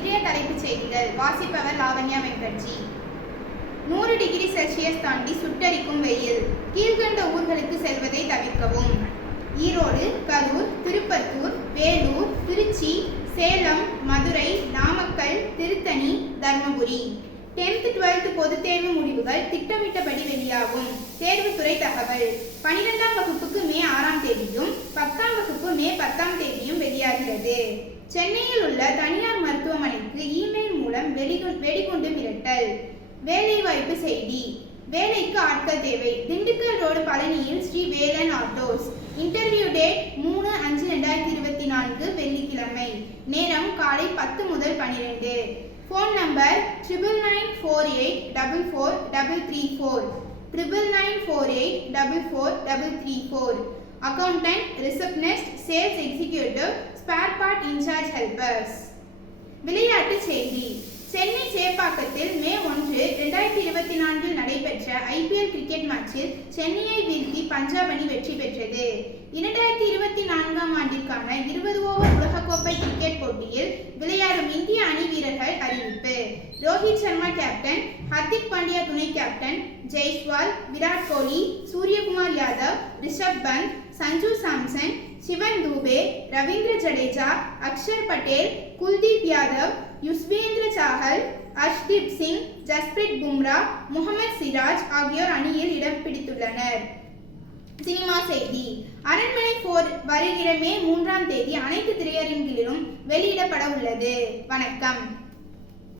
இன்றைய தலைப்புச் செய்திகள் வாசிப்பவர் லாவண்யா வெங்கட்ஜி. 100 டிகிரி செல்சியஸ் தாண்டி சுட்டரிக்கும் வெயில், கீழ்கண்ட ஊர்களுக்கு செல்வதை தவிர்க்கவும். ஈரோடு, கரூர், திருப்பத்தூர், வேலூர், திருச்சி, சேலம், மதுரை, நாமக்கல், திருத்தணி, தர்மபுரி. 10th 12th பொதுத் தேர்வு முடிவுகள் திட்டமிட்டபடி வெளியாகும். தேர்வுத்துறை தகவல்: 12ஆம் வகுப்புக்கு மே 6ஆம் தேதியும் 10ஆம் வகுப்பு மே 10ஆம் தேதியும் வெளியாகிறது. சென்னையில் உள்ள தனியார் மருத்துவமனைக்கு இமெயில் மூலம் வெடிகுண்டு மிரட்டல். வேலைவாய்ப்பு செய்தி: வேலைக்கு ஆட்கள் தேவை. திண்டுக்கல் ரோடு பழனியில் Sri Velan autos. Interview date 3/5/2024 வெள்ளிக்கிழமை. நேரம் காலை 10 முதல் 12. Phone number 9994844334 9994844334. Accountant, receptionist, sales executive, spare part incharge helpers. விளையாட்டு செய்தி: சென்னை சேப்பாக்கத்தில் மே 1, 2024 நடைபெற்ற IPL கிரிக்கெட் மேட்சில் சென்னையை வீழ்த்தி பஞ்சாப் அணி வெற்றி பெற்றது. 2024ஆம் ஆண்டிற்கான 20 ஓவர் உலகக்கோப்பை கிரிக்கெட் போட்டியில் விளையாடும் இந்திய அணி வீரர்கள் அறிவிப்பு: ரோஹித் சர்மா கேப்டன், ஹர்திக் பாண்டியா துணை கேப்டன், ஜெய்ஸ்வால், விராட் கோலி, சூரியகுமார் யாதவ், ரிஷப் பந்த், சஞ்சு சாம்சன், சிவன் தூபே, ரவீந்திர ஜடேஜா, அக்ஷர் பட்டேல், குல்தீப் யாதவ், யுஸ்வேந்திர சாஹல், அர்ஷ்தீப் சிங், ஜஸ்பிரீத் பும்ரா, முகமது சிராஜ் ஆகியோர் அணியில் இடம் பிடித்துள்ளனர். சினிமா செய்தி: அரண்மனை 4 வருகிற மே 3ஆம் தேதி அனைத்து திரையரங்குகளிலும் வெளியிடப்பட உள்ளது. வணக்கம்.